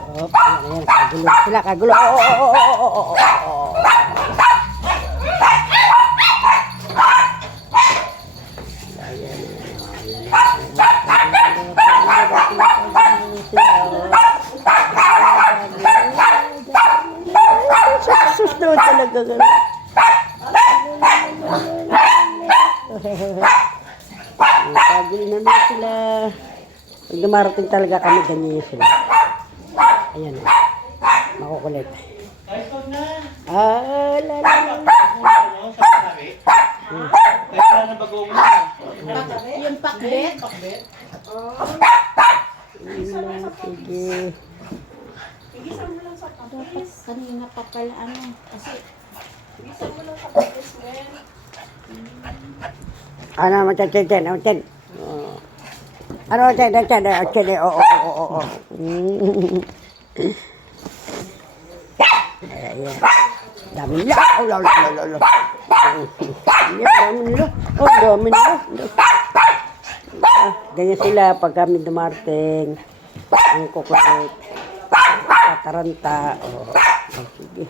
Oh, ayan, kagulo sila, kagulo. Sus naman talaga. Kagulo naman sila. Pag dumarating talaga kami, ganyan sila. Ayan o. Makukulit. Lala. Yung pakbet? Sige. Igisan mo lang sa pakbet. Kanina pa pala ano. Kasi, igisan mo lang sa pakbet, men. Ano, matyan. Ano, matyan. Oo. Ayan. Dami nila. Dami nila. Ganyan sila pag kami dumarating. Ang kukulit. Tataranta. Sige.